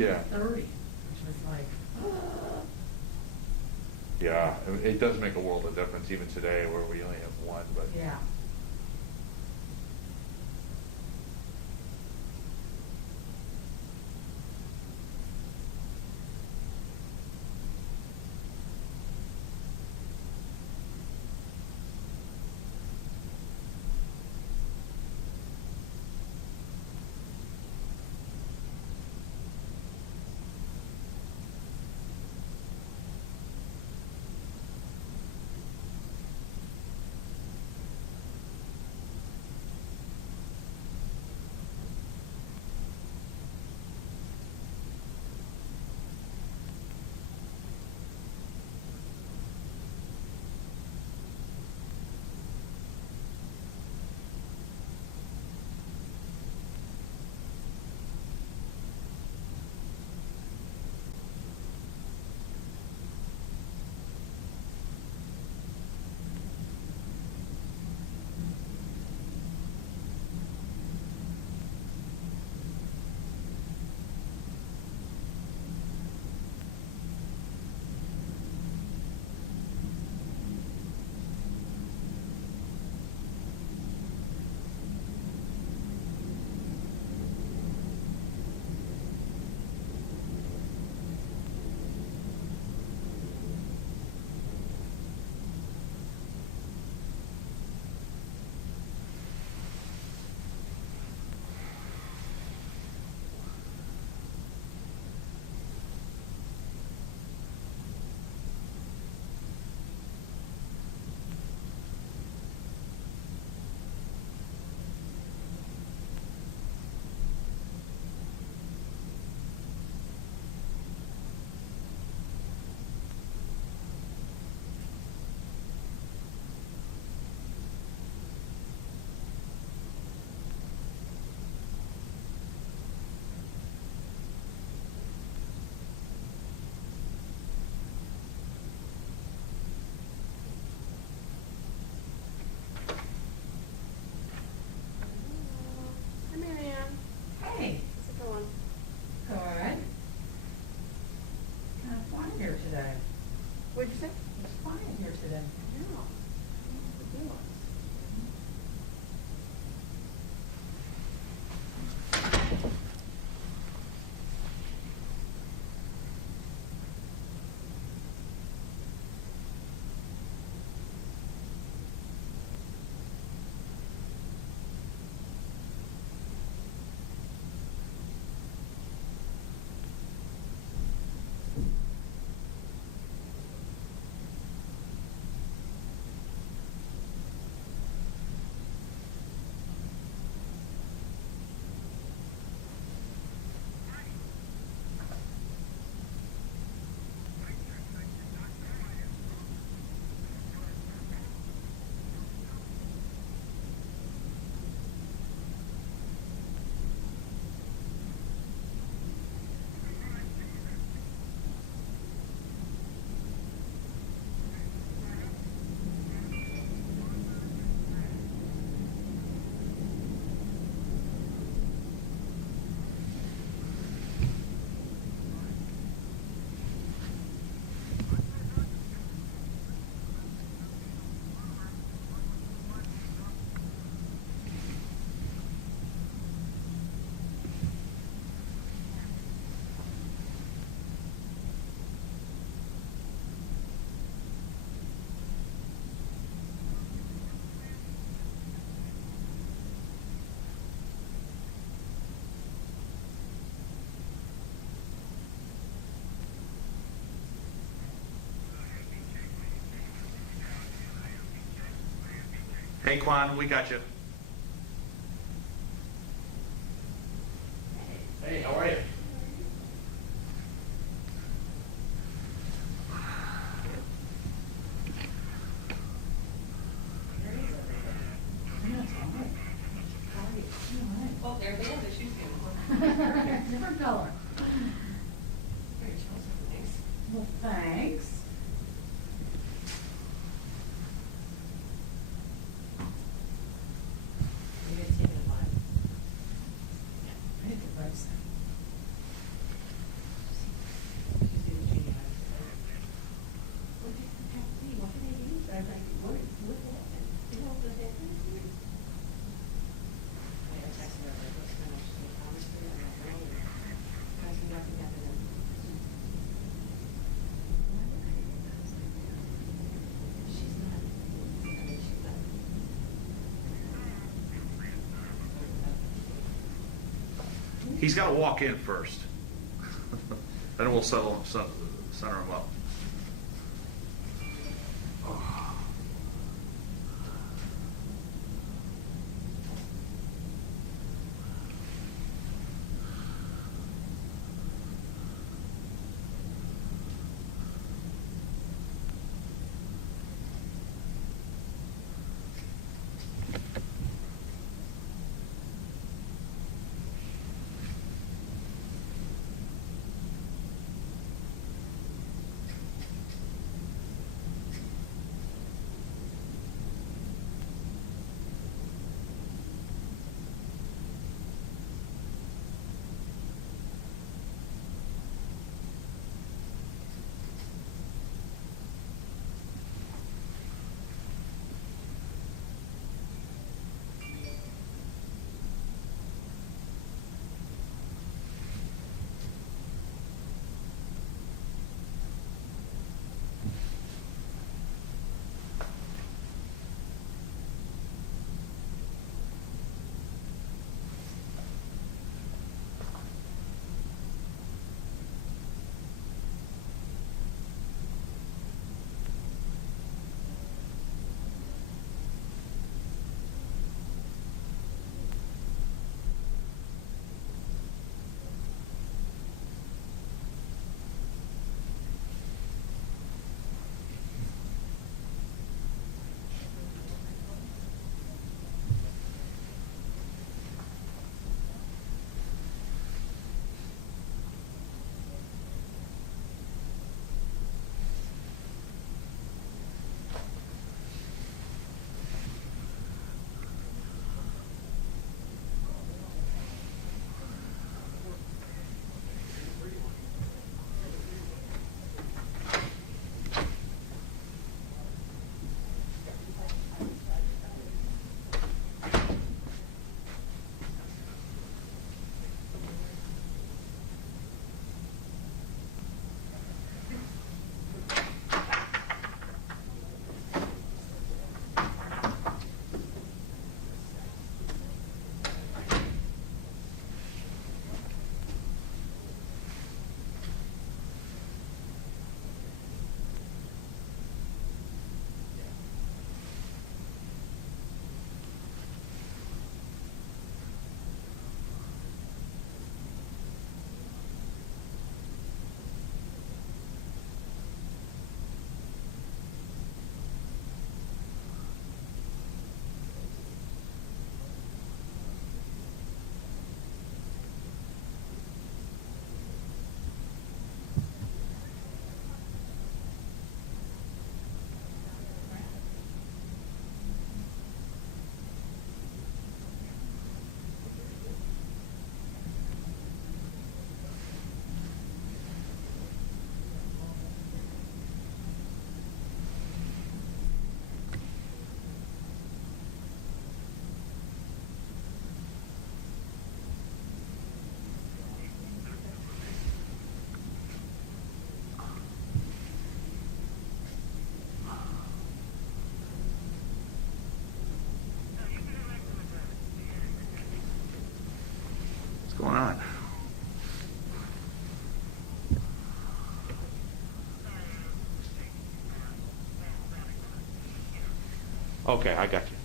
Yeah. 30, which was like, Yeah, it does make a world of difference even today where we only have one, but. yeah. Hi, Marianne. Hey, How's it going? good. Kind of quiet here today. What'd you say? It's quiet here today. No. Hey, Quan, we got you. Hey, how are you? Oh, there they are, the shoes Different color. Very chosen, thanks. Well, thanks. He's got to walk in first. Then we'll center him up. Going on? Okay, I got you.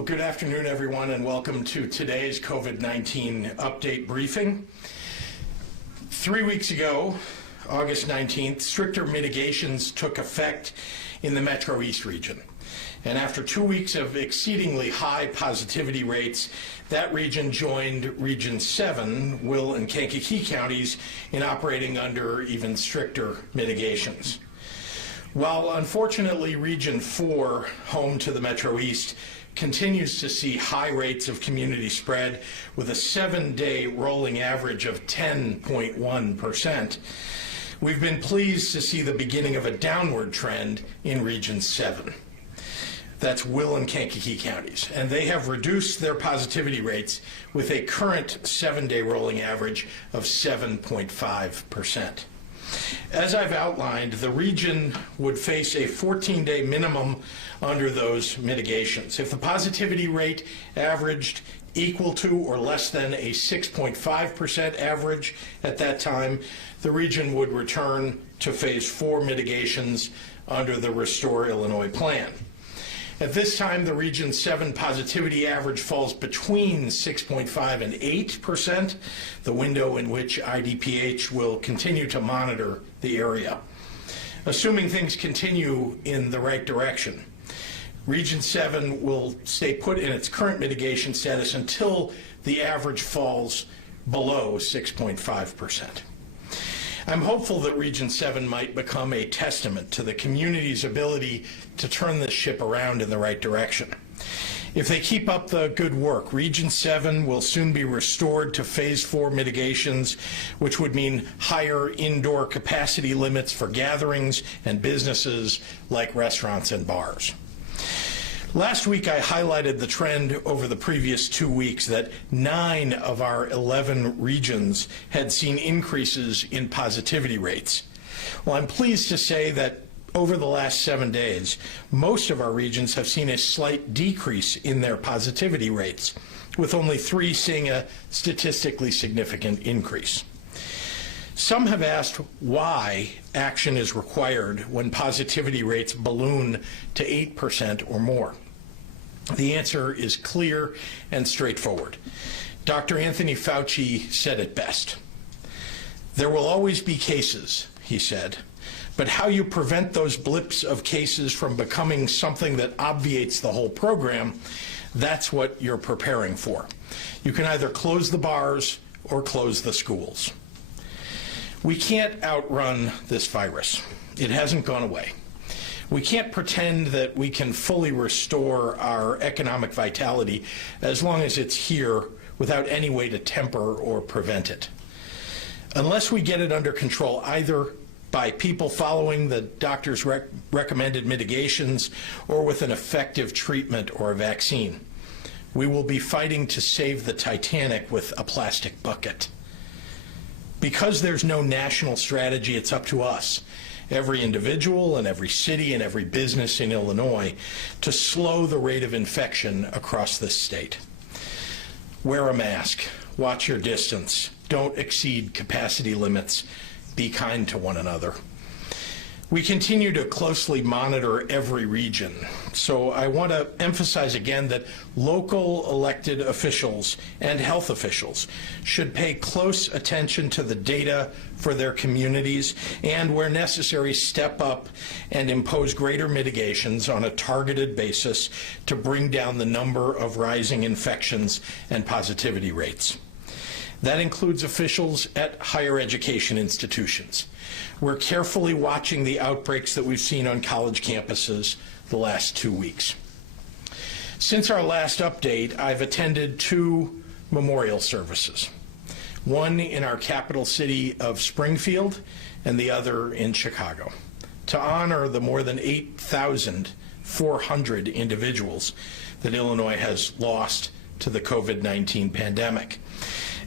Well, good afternoon, everyone, and welcome to today's COVID-19 update briefing. 3 weeks ago, August 19th, stricter mitigations took effect in the Metro East region. And after 2 weeks of exceedingly high positivity rates, that region joined Region 7, Will and Kankakee counties, in operating under even stricter mitigations. While unfortunately Region 4, home to the Metro East, continues to see high rates of community spread with a 7-day rolling average of 10.1%, we've been pleased to see the beginning of a downward trend in Region 7. That's Will and Kankakee counties, and they have reduced their positivity rates with a current 7-day rolling average of 7.5%. As I've outlined, the region would face a 14-day minimum under those mitigations. If the positivity rate averaged equal to or less than a 6.5% average at that time, the region would return to Phase 4 mitigations under the Restore Illinois plan. At this time, the Region 7 positivity average falls between 6.5 and 8%, the window in which IDPH will continue to monitor the area. Assuming things continue in the right direction, Region 7 will stay put in its current mitigation status until the average falls below 6.5%. I'm hopeful that Region 7 might become a testament to the community's ability to turn this ship around in the right direction. If they keep up the good work, Region 7 will soon be restored to Phase 4 mitigations, which would mean higher indoor capacity limits for gatherings and businesses like restaurants and bars. Last week, I highlighted the trend over the previous 2 weeks that 9 of our 11 regions had seen increases in positivity rates. Well, I'm pleased to say that over the last 7 days, most of our regions have seen a slight decrease in their positivity rates, with only 3 seeing a statistically significant increase. Some have asked why action is required when positivity rates balloon to 8% or more. The answer is clear and straightforward. Dr. Anthony Fauci said it best. There will always be cases, he said, but how you prevent those blips of cases from becoming something that obviates the whole program, that's what you're preparing for. You can either close the bars or close the schools. We can't outrun this virus. It hasn't gone away. We can't pretend that we can fully restore our economic vitality as long as it's here without any way to temper or prevent it. Unless we get it under control either by people following the doctor's recommended mitigations or with an effective treatment or a vaccine, we will be fighting to save the Titanic with a plastic bucket. Because there's no national strategy, it's up to us, every individual and every city and every business in Illinois, to slow the rate of infection across this state. Wear a mask, watch your distance, don't exceed capacity limits, be kind to one another. We continue to closely monitor every region, so I want to emphasize again that local elected officials and health officials should pay close attention to the data for their communities and, where necessary, step up and impose greater mitigations on a targeted basis to bring down the number of rising infections and positivity rates. That includes officials at higher education institutions. We're carefully watching the outbreaks that we've seen on college campuses the last 2 weeks. Since our last update, I've attended 2 memorial services, one in our capital city of Springfield and the other in Chicago, to honor the more than 8,400 individuals that Illinois has lost to the COVID-19 pandemic.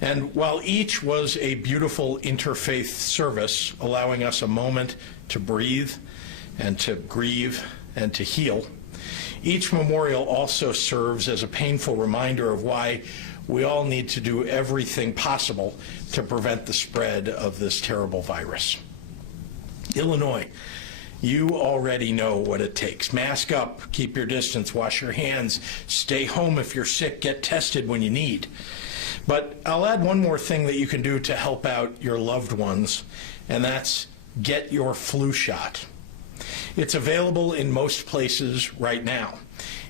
And while each was a beautiful interfaith service, allowing us a moment to breathe and to grieve and to heal, each memorial also serves as a painful reminder of why we all need to do everything possible to prevent the spread of this terrible virus. Illinois You already know what it takes. Mask up, keep your distance, wash your hands, stay home if you're sick, get tested when you need. But I'll add one more thing that you can do to help out your loved ones, and that's get your flu shot. It's available in most places right now.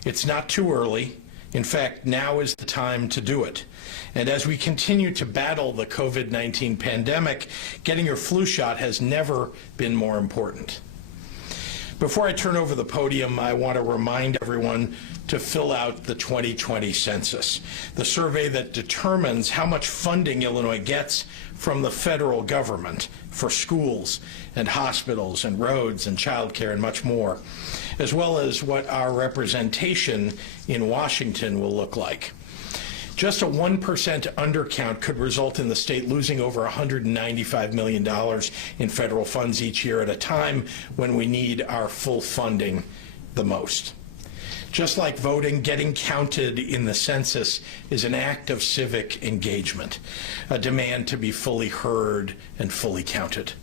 It's not too early. In fact, now is the time to do it. And as we continue to battle the COVID-19 pandemic, getting your flu shot has never been more important. Before I turn over the podium, I want to remind everyone to fill out the 2020 census, the survey that determines how much funding Illinois gets from the federal government for schools and hospitals and roads and childcare and much more, as well as what our representation in Washington will look like. Just a 1% undercount could result in the state losing over $195 million in federal funds each year at a time when we need our full funding the most. Just like voting, getting counted in the census is an act of civic engagement, a demand to be fully heard and fully counted.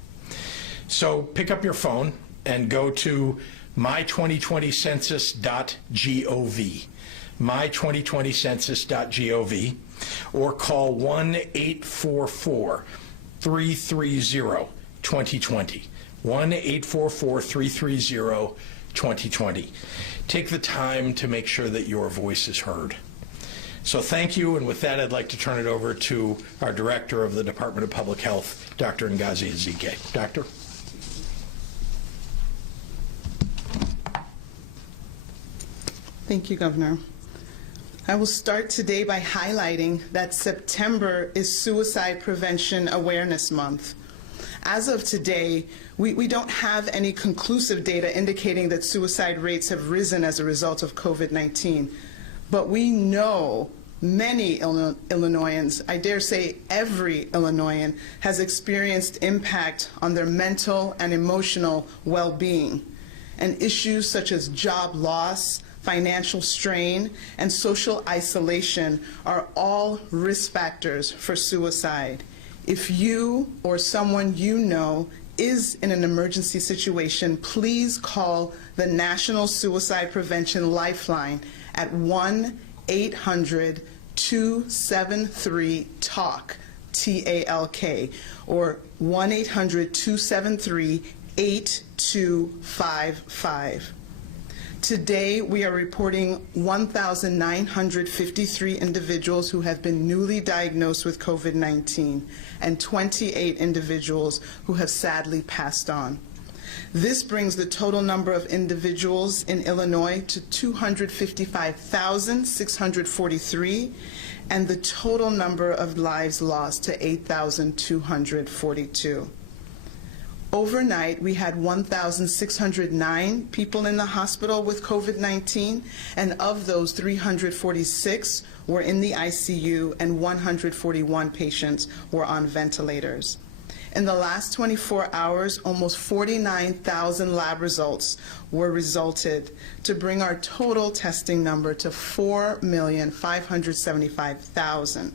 So pick up your phone and go to my2020census.gov. my2020census.gov, or call 1-844-330-2020. 1-844-330-2020. Take the time to make sure that your voice is heard. So thank you, and with that, I'd like to turn it over to our Director of the Department of Public Health, Dr. Ngozi Ezike. Doctor? Thank you, Governor. I will start today by highlighting that September is Suicide Prevention Awareness Month. As of today, we don't have any conclusive data indicating that suicide rates have risen as a result of COVID-19, but we know many Illinoisans, I dare say every Illinoisan, has experienced impact on their mental and emotional well-being, and issues such as job loss, financial strain, and social isolation are all risk factors for suicide. If you or someone you know is in an emergency situation, please call the National Suicide Prevention Lifeline at 1-800-273-TALK, T-A-L-K, or 1-800-273-8255. Today, we are reporting 1,953 individuals who have been newly diagnosed with COVID-19 and 28 individuals who have sadly passed on. This brings the total number of individuals in Illinois to 255,643, and the total number of lives lost to 8,242. Overnight, we had 1,609 people in the hospital with COVID-19, and of those, 346 were in the ICU and 141 patients were on ventilators. In the last 24 hours, almost 49,000 lab results were resulted to bring our total testing number to 4,575,000.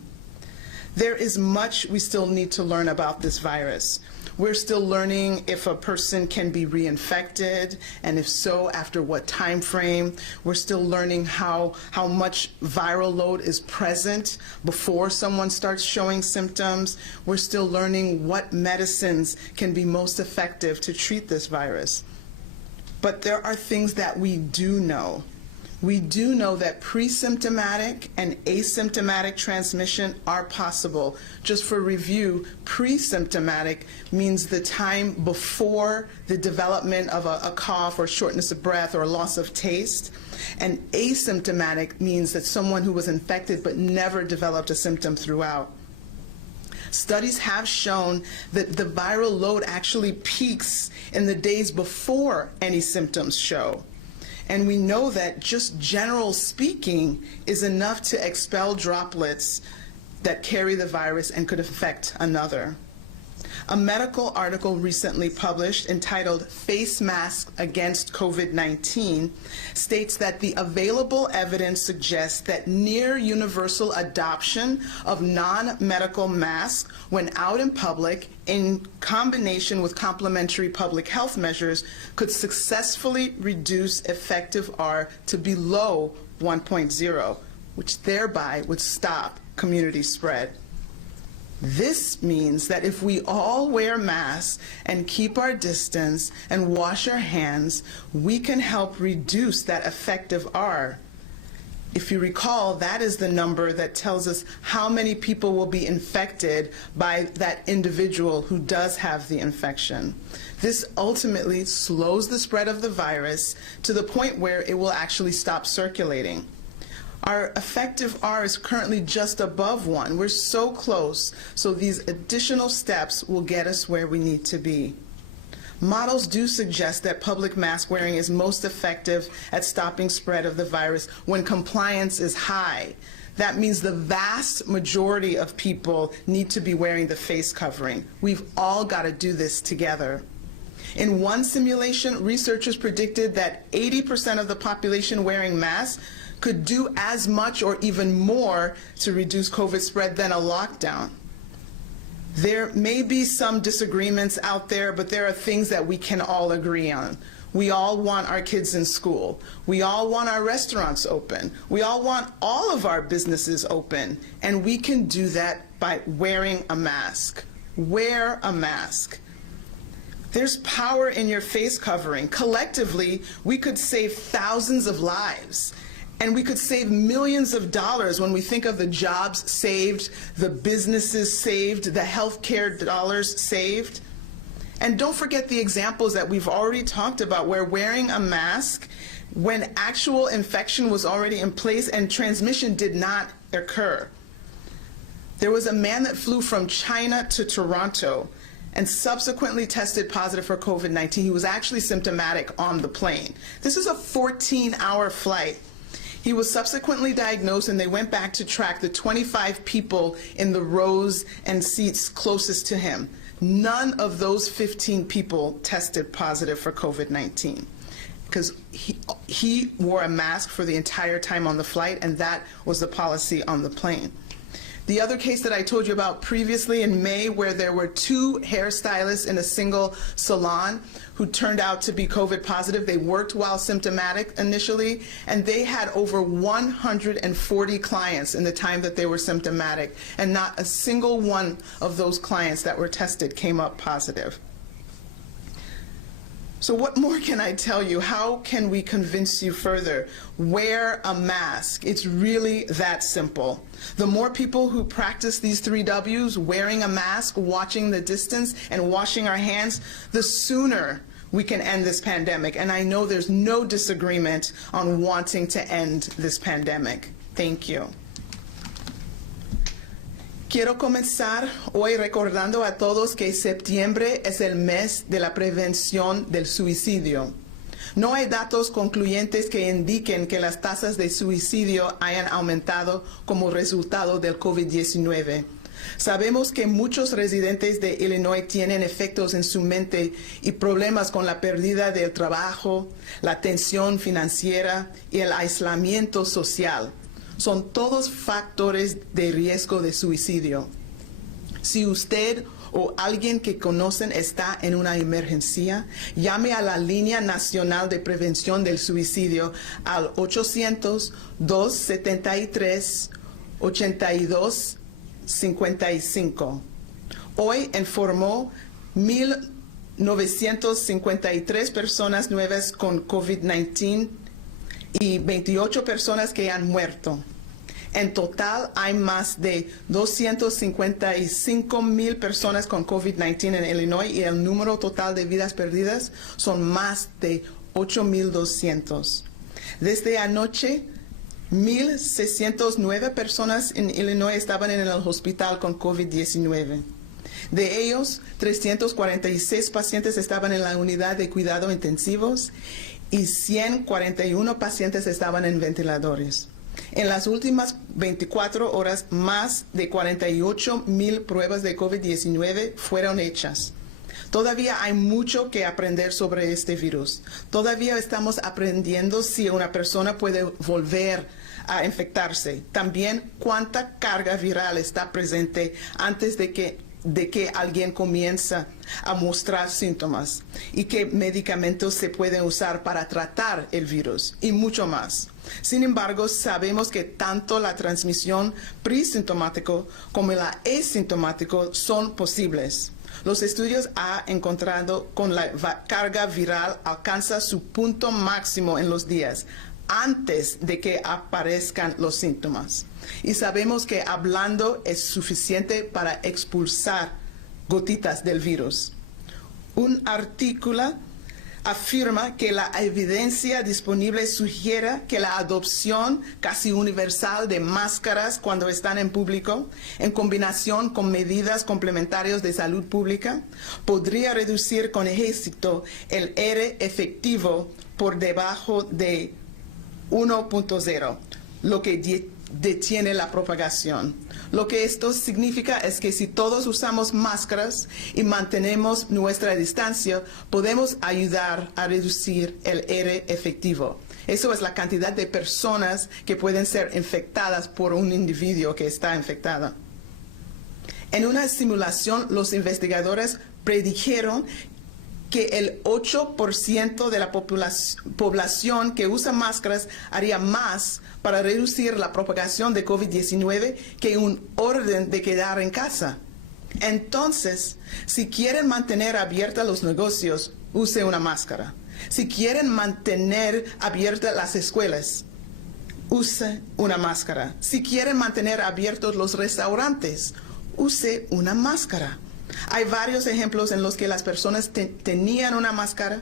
There is much we still need to learn about this virus. We're still learning if a person can be reinfected, and if so, after what time frame. We're still learning how much viral load is present before someone starts showing symptoms. We're still learning what medicines can be most effective to treat this virus. But there are things that we do know. We do know that pre-symptomatic and asymptomatic transmission are possible. Just for review, pre-symptomatic means the time before the development of a cough or shortness of breath or loss of taste. And asymptomatic means that someone who was infected but never developed a symptom throughout. Studies have shown that the viral load actually peaks in the days before any symptoms show. And we know that just general speaking is enough to expel droplets that carry the virus and could affect another. A medical article recently published entitled Face Mask Against COVID-19 states that the available evidence suggests that near universal adoption of non-medical masks when out in public in combination with complementary public health measures could successfully reduce effective R to below 1.0, which thereby would stop community spread. This means that if we all wear masks and keep our distance and wash our hands, we can help reduce that effective R. If you recall, that is the number that tells us how many people will be infected by that individual who does have the infection. This ultimately slows the spread of the virus to the point where it will actually stop circulating. Our effective R is currently just above 1. We're so close, so these additional steps will get us where we need to be. Models do suggest that public mask wearing is most effective at stopping spread of the virus when compliance is high. That means the vast majority of people need to be wearing the face covering. We've all got to do this together. In one simulation, researchers predicted that 80% of the population wearing masks could do as much or even more to reduce COVID spread than a lockdown. There may be some disagreements out there, but there are things that we can all agree on. We all want our kids in school. We all want our restaurants open. We all want all of our businesses open. And we can do that by wearing a mask. Wear a mask. There's power in your face covering. Collectively, we could save thousands of lives. And we could save millions of dollars when we think of the jobs saved, the businesses saved, the healthcare dollars saved. And don't forget the examples that we've already talked about where wearing a mask when actual infection was already in place and transmission did not occur. There was a man that flew from China to Toronto and subsequently tested positive for COVID-19. He was actually symptomatic on the plane. This is a 14-hour flight. He was subsequently diagnosed, and they went back to track the 25 people in the rows and seats closest to him. None of those 15 people tested positive for COVID-19 because he wore a mask for the entire time on the flight, and that was the policy on the plane. The other case that I told you about previously in May, where there were 2 hairstylists in a single salon who turned out to be COVID positive. They worked while symptomatic initially, and they had over 140 clients in the time that they were symptomatic, and not a single one of those clients that were tested came up positive. So what more can I tell you? How can we convince you further? Wear a mask. It's really that simple. The more people who practice these 3 W's, wearing a mask, watching the distance, and washing our hands, the sooner we can end this pandemic. And I know there's no disagreement on wanting to end this pandemic. Thank you. Quiero comenzar hoy recordando a todos que septiembre es el mes de la prevención del suicidio. No hay datos concluyentes que indiquen que las tasas de suicidio hayan aumentado como resultado del COVID-19. Sabemos que muchos residentes de Illinois tienen efectos en su mente y problemas con la pérdida del trabajo, la tensión financiera y el aislamiento social. Son todos factores de riesgo de suicidio. Si usted o alguien que conocen está en una emergencia, llame a la Línea Nacional de Prevención del Suicidio al 800-273-8255. Hoy informó 1,953 personas nuevas con COVID-19 y 28 personas que han muerto. En total, hay más de 255,000 personas con COVID-19 en Illinois y el número total de vidas perdidas son más de 8,200. Desde anoche, 1,609 personas en Illinois estaban en el hospital con COVID-19. De ellos, 346 pacientes estaban en la unidad de cuidado intensivos y 141 pacientes estaban en ventiladores. En las últimas 24 horas, más de 48,000 pruebas de COVID-19 fueron hechas. Todavía hay mucho que aprender sobre este virus. Todavía estamos aprendiendo si una persona puede volver a infectarse. También cuánta carga viral está presente antes de que alguien comienza a mostrar síntomas y qué medicamentos se pueden usar para tratar el virus y mucho más. Sin embargo, sabemos que tanto la transmisión presintomático como la asintomático son posibles. Los estudios han encontrado con la carga viral alcanza su punto máximo en los días antes de que aparezcan los síntomas. Y sabemos que hablando es suficiente para expulsar gotitas del virus. Un artículo afirma que la evidencia disponible sugiere que la adopción casi universal de máscaras cuando están en público, en combinación con medidas complementarias de salud pública, podría reducir con éxito el R efectivo por debajo de 1.0, lo que detiene la propagación. Lo que esto significa es que si todos usamos máscaras y mantenemos nuestra distancia, podemos ayudar a reducir el R efectivo. Eso es la cantidad de personas que pueden ser infectadas por un individuo que está infectado. En una simulación, los investigadores predijeron que el 8% de la población que usa máscaras haría más para reducir la propagación de COVID-19 que un orden de quedar en casa. Entonces, si quieren mantener abiertos los negocios, use una máscara. Si quieren mantener abiertas las escuelas, use una máscara. Si quieren mantener abiertos los restaurantes, use una máscara. Hay varios ejemplos en los que las personas tenían una máscara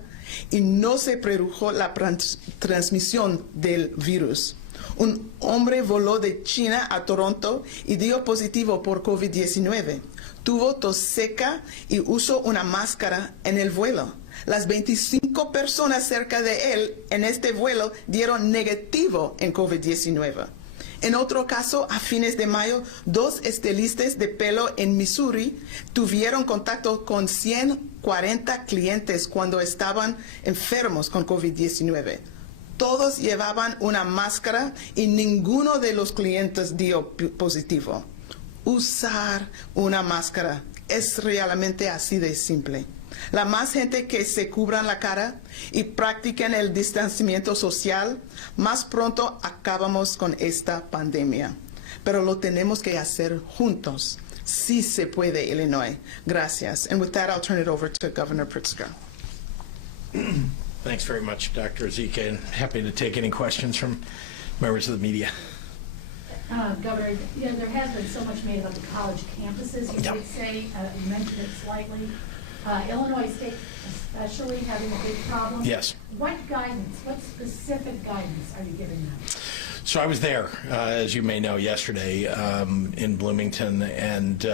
y no se produjo la transmisión del virus. Un hombre voló de China a Toronto y dio positivo por COVID-19. Tuvo tos seca y usó una máscara en el vuelo. Las 25 personas cerca de él en este vuelo dieron negativo en COVID-19. En otro caso, a fines de mayo, 2 estilistas de pelo en Missouri tuvieron contacto con 140 clientes cuando estaban enfermos con COVID-19. Todos llevaban una máscara y ninguno de los clientes dio positivo. Usar una máscara es realmente así de simple. La más gente que se cubran la cara y practiquen el distanciamiento social, más pronto acabamos con esta pandemia. Pero lo tenemos que hacer juntos. Sí se puede, Illinois. Gracias. And with that, I'll turn it over to Governor Pritzker. Thanks very much, Dr. Ezeka, and happy to take any questions from members of the media. Governor, you know, there has been so much made about the college campuses. You Yeah. did say, you mentioned it slightly. Illinois State especially having a big problem. Yes. What guidance, what specific guidance are you giving them? So I was there, as you may know, yesterday in Bloomington, and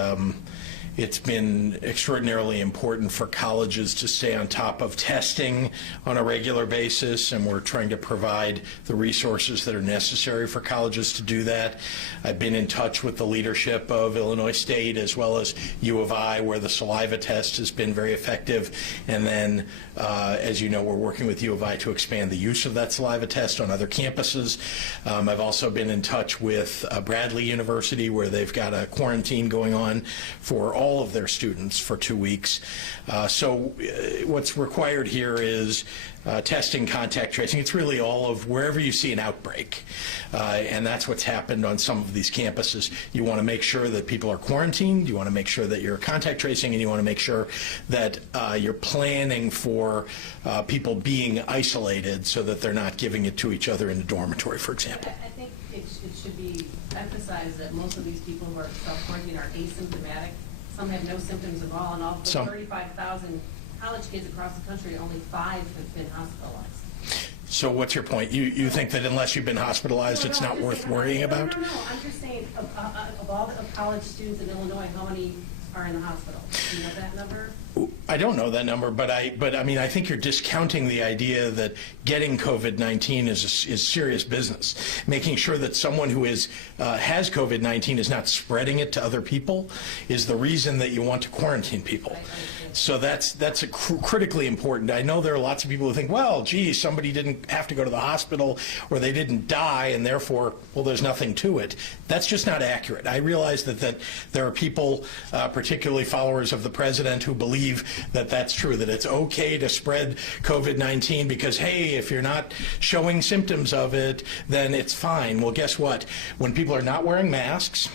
it's been extraordinarily important for colleges to stay on top of testing on a regular basis, and we're trying to provide the resources that are necessary for colleges to do that. I've been in touch with the leadership of Illinois State as well as U of I, where the saliva test has been very effective, and then as you know, we're working with U of I to expand the use of that saliva test on other campuses. I've also been in touch with Bradley University, where they've got a quarantine going on for all of their students for 2 weeks. So what's required here is testing, contact tracing. It's really all of wherever you see an outbreak. And that's what's happened on some of these campuses. You want to make sure that people are quarantined, you want to make sure that you're contact tracing, and you want to make sure that you're planning for people being isolated so that they're not giving it to each other in the dormitory, for example. I think it should be emphasized that most of these people who are self-quarantined are asymptomatic. Some have no symptoms at all, and of the Some. 35,000 college kids across the country, only 5 have been hospitalized. So what's your point? You think that unless you've been hospitalized, it's not worth worrying about? No, I'm just saying, of all the college students in Illinois, how many are in the hospital? Do you have that number? I don't know that number, but I mean, I think you're discounting the idea that getting COVID-19 is serious business. Making sure that someone who has COVID-19 is not spreading it to other people is the reason that you want to quarantine people. So that's critically important. I know there are lots of people who think, well, gee, somebody didn't have to go to the hospital or they didn't die, and therefore, well, there's nothing to it. That's just not accurate. I realize that there are people, particularly followers of the president, who believe that that's true, that it's okay to spread COVID-19 because, hey, if you're not showing symptoms of it, then it's fine. Well, guess what? When people are not wearing masks,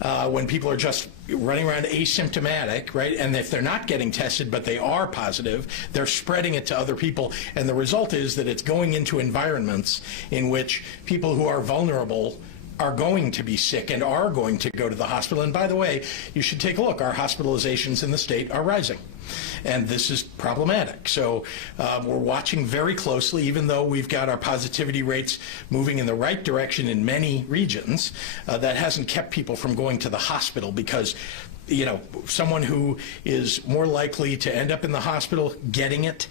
when people are just running around asymptomatic, right, and if they're not getting tested but they are positive, they're spreading it to other people, and the result is that it's going into environments in which people who are vulnerable are going to be sick and are going to go to the hospital. And by the way, you should take a look. Our hospitalizations in the state are rising. And this is problematic. So we're watching very closely, even though we've got our positivity rates moving in the right direction in many regions. That hasn't kept people from going to the hospital because, you know, someone who is more likely to end up in the hospital getting it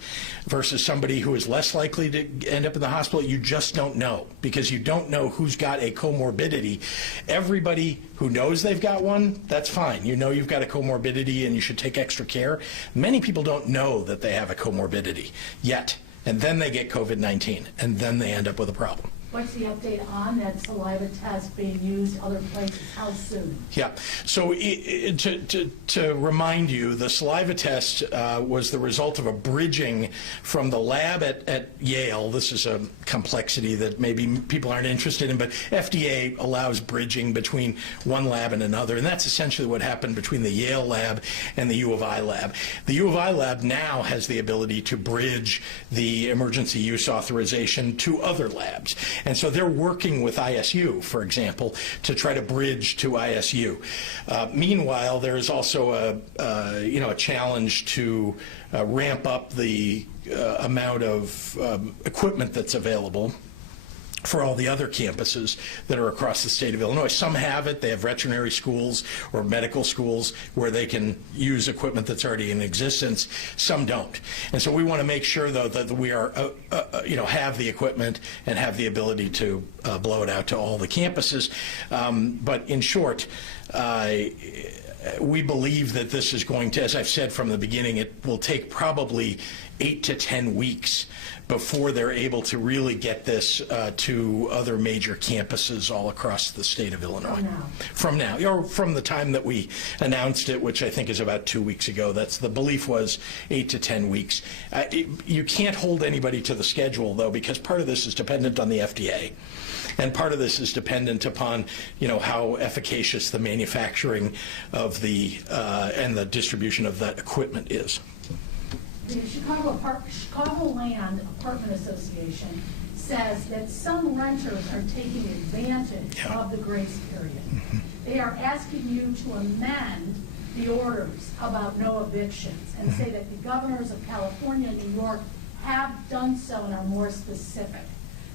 versus somebody who is less likely to end up in the hospital, you just don't know, because you don't know who's got a comorbidity. Everybody who knows they've got one, that's fine. You know you've got a comorbidity and you should take extra care. Many people don't know that they have a comorbidity yet, and then they get COVID-19, and then they end up with a problem. What's the update on that saliva test being used other places? How soon? Yeah. So to remind you, the saliva test was the result of a bridging from the lab at Yale. This is a complexity that maybe people aren't interested in, but FDA allows bridging between one lab and another, and that's essentially what happened between the Yale lab and the U of I lab. The U of I lab now has the ability to bridge the emergency use authorization to other labs. And so they're working with ISU, for example, to try to bridge to ISU. Meanwhile, there is also a challenge to ramp up the amount of equipment that's available for all the other campuses that are across the state of Illinois. Some have it. They have veterinary schools or medical schools where they can use equipment that's already in existence. Some don't. And so we want to make sure, though, that we are, have the equipment and have the ability to blow it out to all the campuses. But in short, we believe that this is going to, as I've said from the beginning, it will take probably 8 to 10 weeks before they're able to really get this to other major campuses all across the state of Illinois. From now, or from the time that we announced it, which I think is about 2 weeks ago. That's the belief was 8 to 10 weeks. You can't hold anybody to the schedule, though, because part of this is dependent on the FDA. And part of this is dependent upon, how efficacious the manufacturing of the and the distribution of that equipment is. The Chicagoland Apartment Association says that some renters are taking advantage of the grace period. Mm-hmm. They are asking you to amend the orders about no evictions and say that the governors of California and New York have done so and are more specific,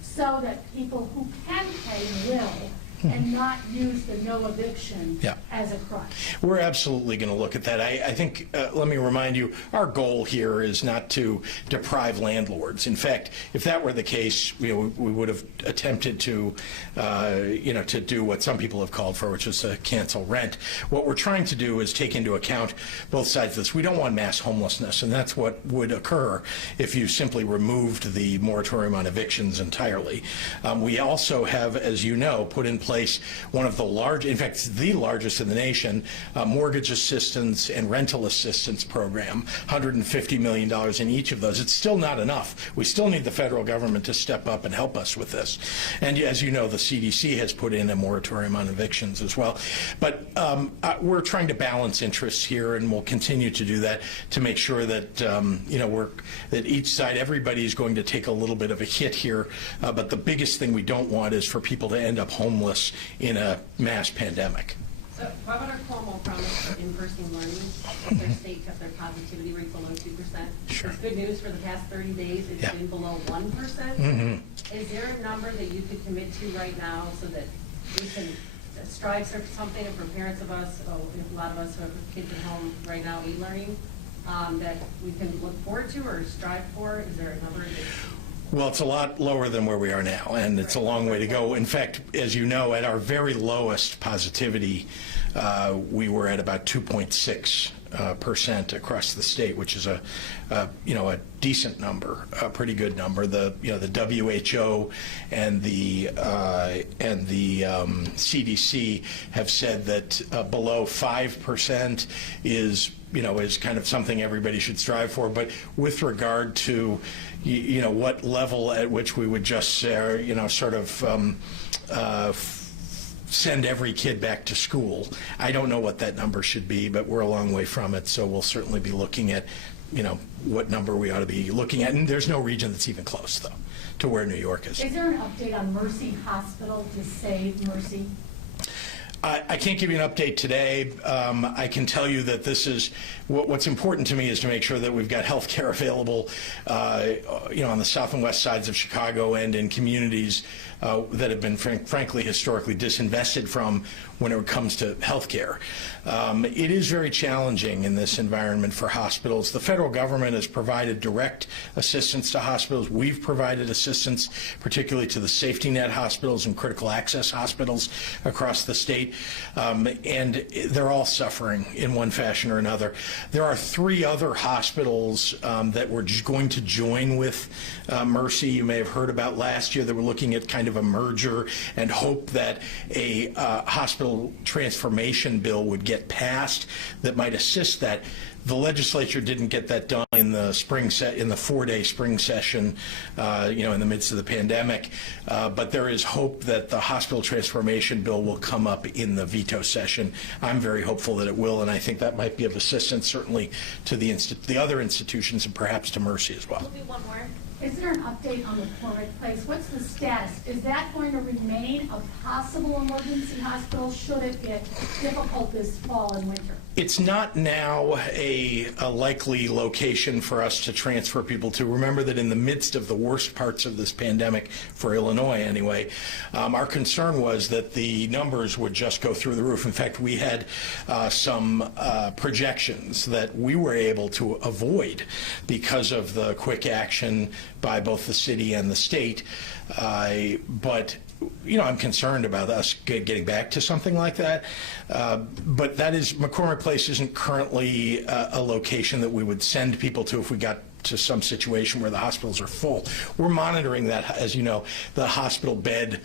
so that people who can pay will and not use the no eviction as a crutch. We're absolutely going to look at that. I think, let me remind you, our goal here is not to deprive landlords. In fact, if that were the case, we would have attempted to, to do what some people have called for, which is to cancel rent. What we're trying to do is take into account both sides of this. We don't want mass homelessness, and that's what would occur if you simply removed the moratorium on evictions entirely. We also have, as you know, put in place one of the in fact, the largest in the nation, mortgage assistance and rental assistance program, $150 million in each of those. It's still not enough. We still need the federal government to step up and help us with this. And as you know, the CDC has put in a moratorium on evictions as well. But we're trying to balance interests here, and we'll continue to do that to make sure that, that each side, everybody is going to take a little bit of a hit here. But the biggest thing we don't want is for people to end up homeless in a mass pandemic. So Governor Cuomo promised for in-person learning if their state kept their positivity rate below 2%. Sure. It's good news for the past 30 days. It's been below 1%. Mm-hmm. Is there a number that you could commit to right now so that we can strive for something for parents of us, a lot of us who have kids at home right now e-learning? that we can look forward to or strive for? Is there a number that? Well, it's a lot lower than where we are now, and it's a long way to go. In fact, as you know, at our very lowest positivity, we were at about 2.6% across the state, which is a decent number, a pretty good number. The WHO and the CDC have said that below 5% is kind of something everybody should strive for. But with regard to what level at which we would just send every kid back to school, I don't know what that number should be, but we're a long way from it. So we'll certainly be looking at what number we ought to be looking at. And there's no region that's even close, though, to where New York is. Is there an update on Mercy Hospital to save Mercy? I can't give you an update today. I can tell you that this is what's important to me is to make sure that we've got health care available, on the south and west sides of Chicago and in communities that have been, frankly, historically disinvested from when it comes to health care. It is very challenging in this environment for hospitals. The federal government has provided direct assistance to hospitals. We've provided assistance, particularly to the safety net hospitals and critical access hospitals across the state, and they're all suffering in one fashion or another. There are 3 other hospitals that were going to join with Mercy. You may have heard about last year that were looking at kind of a merger and hope that a hospital transformation bill would get passed that might assist that. The legislature didn't get that done in the in the 4-day spring session, in the midst of the pandemic. But there is hope that the hospital transformation bill will come up in the veto session. I'm very hopeful that it will, and I think that might be of assistance certainly to the other institutions and perhaps to Mercy as well. We'll do one more. Is there an update on McCormick Place? What's the status? Is that going to remain a possible emergency hospital should it get difficult this fall and winter? It's not now a likely location for us to transfer people to. Remember that in the midst of the worst parts of this pandemic, for Illinois anyway, our concern was that the numbers would just go through the roof. In fact, we had some projections that we were able to avoid because of the quick action by both the city and the state. But I'm concerned about us getting back to something like that. But McCormick Place isn't currently a location that we would send people to if we got to some situation where the hospitals are full. We're monitoring that, as you know, the hospital bed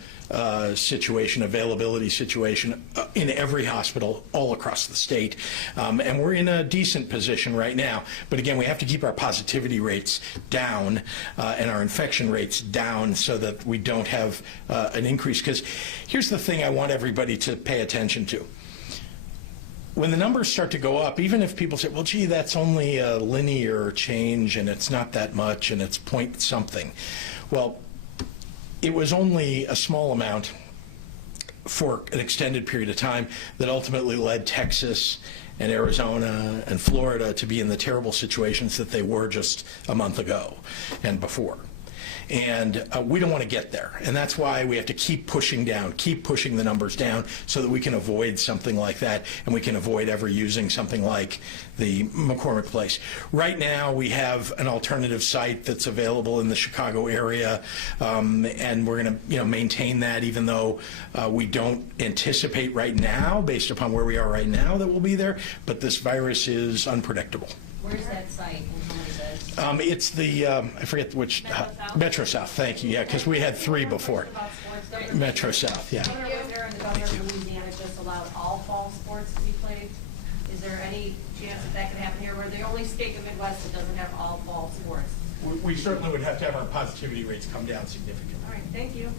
situation, availability situation in every hospital all across the state. And we're in a decent position right now. But again, we have to keep our positivity rates down and our infection rates down so that we don't have an increase. Because here's the thing I want everybody to pay attention to. When the numbers start to go up, even if people say, well, gee, that's only a linear change and it's not that much and it's point something. Well, it was only a small amount for an extended period of time that ultimately led Texas and Arizona and Florida to be in the terrible situations that they were just a month ago and before. And we don't want to get there. And that's why we have to keep pushing the numbers down so that we can avoid something like that and we can avoid ever using something like the McCormick Place. Right now we have an alternative site that's available in the Chicago area, and we're going to maintain that even though we don't anticipate right now, based upon where we are right now, that we'll be there. But this virus is unpredictable. Where's that site and how many beds? It's the, I forget which, Metro South, thank you, yeah, because we had 3 before. Metro South, yeah. Governor was there and the governor of Louisiana just allowed all fall sports to be played. Is there any chance that could happen here? We're the only state in the Midwest that doesn't have all fall sports. We certainly would have to have our positivity rates come down significantly. All right, thank you.